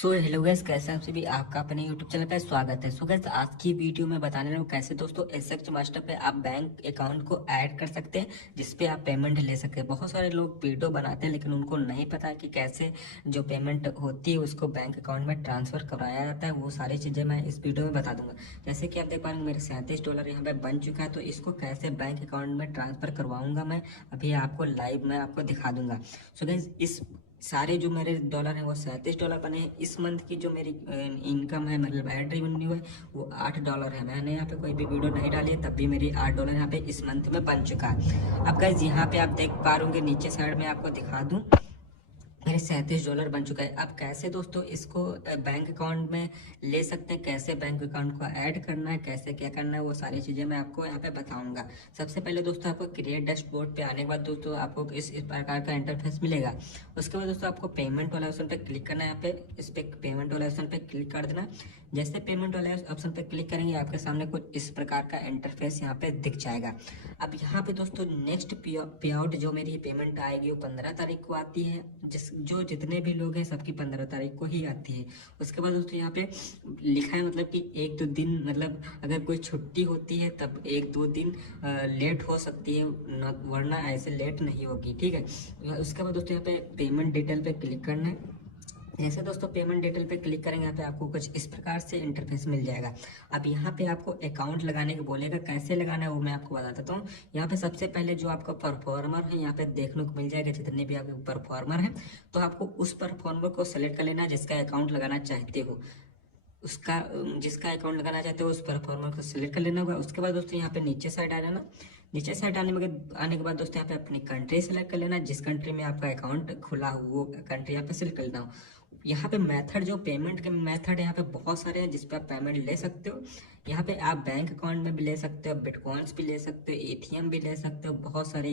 Hello guys, कैसे हैं आप सभी। आपका अपने यूट्यूब चैनल पे स्वागत है। गाइस, आज की वीडियो में बताने वाला हूं कैसे दोस्तों एसएक्स मास्टर पे आप बैंक अकाउंट को ऐड कर सकते हैं, जिसपे आप पेमेंट ले सकते हैं। बहुत सारे लोग वीडियो बनाते हैं लेकिन उनको नहीं पता कि कैसे जो पेमेंट होती है उसको बैंक अकाउंट में ट्रांसफर कराया जाता है। वो सारी चीजें मैं इस वीडियो में बता दूंगा। जैसे कि आप देख पा रहे हैं मेरे $37 यहाँ पे बन चुका है, तो इसको कैसे बैंक अकाउंट में ट्रांसफर करवाऊंगा मैं अभी आपको लाइव में आपको दिखा दूंगा। गाइस, इस सारे जो मेरे डॉलर हैं वो $37 बने हैं। इस मंथ की जो मेरी इनकम है, मतलब एड रेवेन्यू है, वो $8 है। मैंने यहाँ पे कोई भी वीडियो नहीं डाली है, तब भी मेरी $8 यहाँ पे इस मंथ में बन चुका है। अब गाइस, यहाँ पे आप देख पा रहे नीचे साइड में आपको दिखा दूं, मेरे $37 बन चुका है। अब कैसे दोस्तों इसको बैंक अकाउंट में ले सकते हैं, कैसे बैंक अकाउंट को ऐड करना है, कैसे क्या करना है, वो सारी चीज़ें मैं आपको यहाँ पे बताऊंगा। सबसे पहले दोस्तों आपको क्रिएट डैशबोर्ड पे आने के बाद दोस्तों आपको इस प्रकार का इंटरफेस मिलेगा। उसके बाद दोस्तों आपको पेमेंट वाला ऑप्शन पे क्लिक करना है। यहाँ पे इस पे पेमेंट वाले ऑप्शन पे क्लिक कर देना। जैसे पेमेंट वाले ऑप्शन पे क्लिक करेंगे आपके सामने कुछ इस प्रकार का इंटरफेस यहाँ पे दिख जाएगा। अब यहाँ पे दोस्तों नेक्स्ट पे आउट जो मेरी पेमेंट आएगी वो 15 तारीख को आती है। जितने भी लोग हैं सबकी 15 तारीख को ही आती है। उसके बाद दोस्तों यहाँ पे लिखा है, मतलब कि एक दो दिन, मतलब अगर कोई छुट्टी होती है तब एक दो दिन लेट हो सकती है, वरना ऐसे लेट नहीं होगी। ठीक है। उसके बाद दोस्तों यहाँ पे पेमेंट डिटेल पे क्लिक करना है। जैसे दोस्तों पेमेंट डिटेल पे क्लिक करेंगे यहाँ पे आपको कुछ इस प्रकार से इंटरफेस मिल जाएगा। अब यहाँ पे आपको अकाउंट लगाने को बोलेगा, कैसे लगाना है वो मैं आपको बता देता हूँ। यहाँ पे सबसे पहले जो आपका परफॉर्मर है यहाँ पे देखने को मिल जाएगा, जितने भी आपके परफॉर्मर हैं, तो आपको उस परफॉर्मर को सेलेक्ट कर लेना जिसका अकाउंट लगाना चाहते हो। उसका जिसका अकाउंट लगाना चाहते हो उस परफॉर्मर को सिलेक्ट कर लेना होगा। उसके बाद दोस्तों यहाँ पे नीचे साइड आ जाना। नीचे साइड आने के बाद दोस्तों यहाँ पे अपनी कंट्री सेलेक्ट कर लेना, जिस कंट्री में आपका अकाउंट खुला हो वो कंट्री यहाँ पे सिलेक्ट कर लेना। यहाँ पे मेथड, जो पेमेंट के मेथड यहाँ पे बहुत सारे हैं जिसपे आप पेमेंट ले सकते हो। यहाँ पे आप बैंक अकाउंट में भी ले सकते हो, बिटकॉइंस भी ले सकते हो, एटीएम भी ले सकते हो, बहुत सारे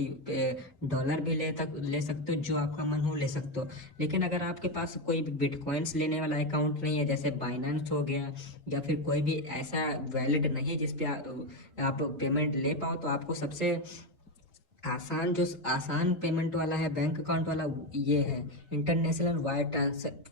डॉलर भी ले सकते हो, जो आपका मन हो ले सकते हो। लेकिन अगर आपके पास कोई भी बिटकॉइंस लेने वाला अकाउंट नहीं है, जैसे बाइनेंस हो गया, या फिर कोई भी ऐसा वैलिड नहीं है जिसपे आप पेमेंट ले पाओ, तो आपको सबसे आसान पेमेंट वाला है बैंक अकाउंट वाला, ये है इंटरनेशनल वायर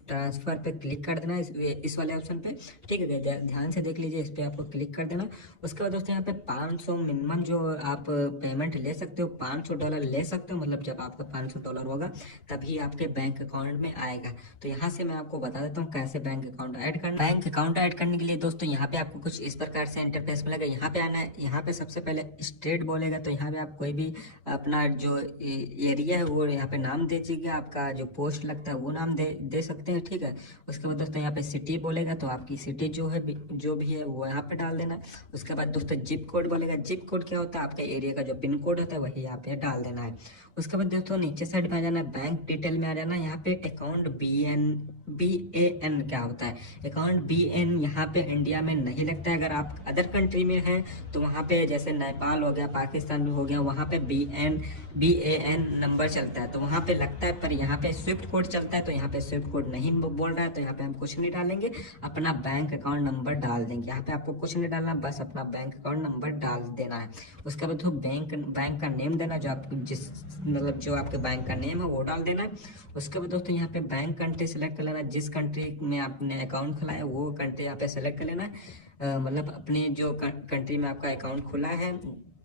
ट्रांसफर पे क्लिक कर देना इस वाले ऑप्शन पे। ठीक है, ध्यान से देख लीजिए, इस पे आपको क्लिक कर देना। उसके बाद दोस्तों यहाँ पे 500 मिनिमम जो आप पेमेंट ले सकते हो, $500 ले सकते हो, मतलब जब आपका $500 होगा तभी आपके बैंक अकाउंट में आएगा। तो यहाँ से मैं आपको बता देता हूँ कैसे बैंक अकाउंट ऐड करना। बैंक अकाउंट ऐड करने के लिए दोस्तों यहाँ पे आपको कुछ इस प्रकार से इंटरफेस मिलेगा। यहाँ पे आना है, यहाँ पे सबसे पहले स्टेट बोलेगा, तो यहाँ पे आप कोई भी अपना जो एरिया है वो यहाँ पे नाम दे दीजिए, आपका जो पोस्ट लगता है वो नाम दे सकते हैं। ठीक है। उसके बाद दोस्तों यहाँ पे सिटी बोलेगा, तो आपकी सिटी जो भी है वो यहाँ पे डाल देना। उसके बाद दोस्तों जिप कोड बोलेगा। जिप कोड क्या होता है, आपके एरिया का जो पिन कोड होता है वही यहाँ पे डाल देना है। उसके बाद दोस्तों नीचे साइड में आ जाना है, बैंक डिटेल में आ जाना। यहाँ पे अकाउंट BAN क्या होता है, अकाउंट BN यहाँ पे इंडिया में नहीं लगता है। अगर आप अदर कंट्री में हैं तो वहाँ पे जैसे नेपाल हो गया, पाकिस्तान में हो गया, वहाँ पे BAN नंबर चलता है तो वहाँ पे लगता है, पर यहाँ पे स्विफ्ट कोड चलता है, तो यहाँ पे स्विफ्ट कोड नहीं बोल रहा है, तो यहाँ पे हम कुछ नहीं डालेंगे, अपना बैंक अकाउंट नंबर डाल देंगे। यहाँ पे आपको कुछ नहीं डालना, बस अपना बैंक अकाउंट नंबर डाल देना है। उसके बाद बैंक का नेम देना, जो आप जो आपके बैंक का नेम है वो डाल देना है। उसके बाद दोस्तों यहाँ पे बैंक कंट्री सेलेक्ट कर लेना, जिस कंट्री में आपने अकाउंट खुला है वो कंट्री यहाँ पे सेलेक्ट कर लेना है। मतलब अपने जो कंट्री में आपका अकाउंट खुला है,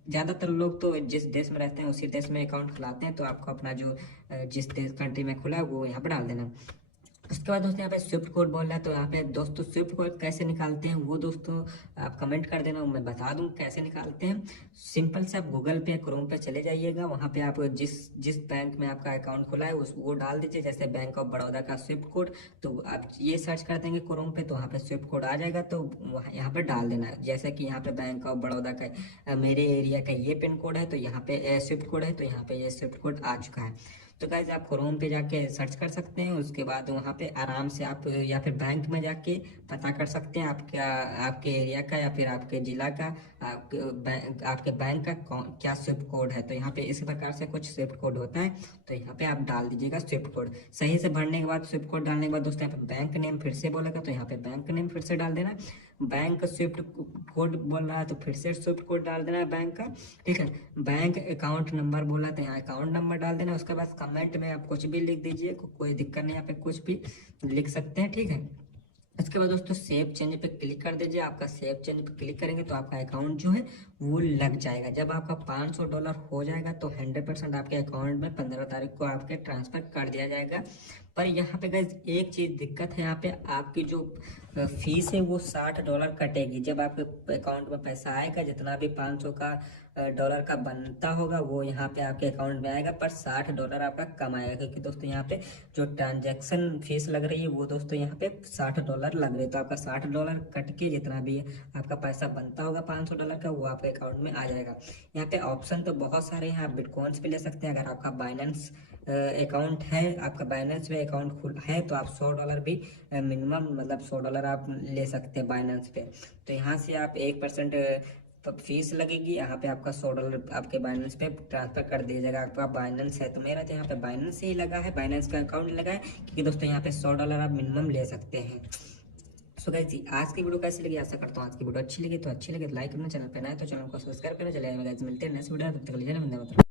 ज़्यादातर लोग तो जिस देश में रहते हैं उसी देश में अकाउंट खुलाते हैं, तो आपको अपना जो जिस देश कंट्री में खुला है वो यहाँ पे डाल देना। उसके बाद दोस्तों यहाँ पे स्विफ्ट कोड बोल रहा है, तो यहाँ पे दोस्तों स्विफ्ट कोड कैसे निकालते हैं वो दोस्तों आप कमेंट कर देना, मैं बता दूं कैसे निकालते हैं। सिंपल से आप गूगल पे, क्रोम पे चले जाइएगा, वहाँ पे आप जिस बैंक में आपका अकाउंट खुला है वो डाल दीजिए। जैसे बैंक ऑफ बड़ौदा का स्विफ्ट कोड, तो आप ये सर्च कर देंगे क्रोम पे, तो वहाँ पे स्विफ्ट कोड आ जाएगा, तो यहाँ पे डाल देना है। जैसे कि यहाँ पे बैंक ऑफ बड़ौदा का मेरे एरिया का ये पिन कोड है, तो यहाँ पे स्विफ्ट कोड है, तो यहाँ पे ये स्विफ्ट कोड आ चुका है। तो गाइज आप क्रोम पे जाके सर्च कर सकते हैं। उसके बाद वहाँ पे आराम से आप या फिर बैंक में जाके पता कर सकते हैं आपके एरिया का या फिर आपके जिला का, आपके बैंक का क्या स्विफ्ट कोड है। तो यहाँ पे इस प्रकार से कुछ स्विफ्ट कोड होता है, तो यहाँ पे आप डाल दीजिएगा स्विफ्ट कोड। सही से भरने के बाद स्विफ्ट कोड डालने के बाद दोस्तों यहाँ पे बैंक नेम फिर से बोलेगा, तो यहाँ पे बैंक नेम फिर से डाल देना। बैंक स्विफ्ट कोड बोल रहा है तो फिर से स्विफ्ट कोड डाल देना है बैंक का, ठीक है। बैंक अकाउंट नंबर बोला तो यहाँ अकाउंट नंबर डाल देना। उसके बाद कमेंट में आप कुछ भी लिख दीजिए, कोई दिक्कत नहीं, यहाँ पे कुछ भी लिख सकते हैं, ठीक है। इसके बाद दोस्तों सेव चेंज पे क्लिक कर दीजिए। आपका सेव चेंज पे क्लिक करेंगे तो आपका अकाउंट जो है वो लग जाएगा। जब आपका $500 हो जाएगा तो 100% आपके अकाउंट में 15 तारीख को आपके ट्रांसफर कर दिया जाएगा। पर यहाँ पे गाइस एक चीज़ दिक्कत है, यहाँ पे आपकी जो फीस है वो $60 कटेगी। जब आपके अकाउंट में पैसा आएगा, जितना भी 500 का डॉलर का बनता होगा वो यहाँ पे आपके अकाउंट में आएगा, पर $60 आपका कम आएगा। क्योंकि दोस्तों यहाँ पे जो ट्रांजैक्शन फीस लग रही है वो दोस्तों यहाँ पे $60 लग रही है। तो आपका $60 कट के जितना भी आपका पैसा बनता होगा $500 का वो आपके अकाउंट में आ जाएगा। यहाँ पे ऑप्शन तो बहुत सारे हैं, आप बिटकॉइंस पे ले सकते हैं। अगर आपका बाइनेंस अकाउंट है, आपका बाइनेंस में अकाउंट खुल है तो आप $100 भी मिनिमम, मतलब $100 आप ले सकते हैं बाइनेंस पे। तो यहाँ से आप 1% फीस लगेगी, यहाँ पे आपका $100 आपके बाइनेंस पे ट्रांसफर कर दिया जाएगा। आपका बाइनेंस है तो मेरा तो यहाँ पे बाइनेंस ही लगा है, बाइनेंस का अकाउंट लगा है, क्योंकि दोस्तों यहाँ पे $100 आप मिनिमम ले सकते हैं। सो गाइस जी आज की वीडियो कैसी लगी, आशा करता हूँ आज की वीडियो अच्छी लगी तो लाइक करना, चैनल पे नए तो चैनल को सब्सक्राइब करना। चलिए गाइस मिलते हैं नेक्स्ट वीडियो, तब तक के लिए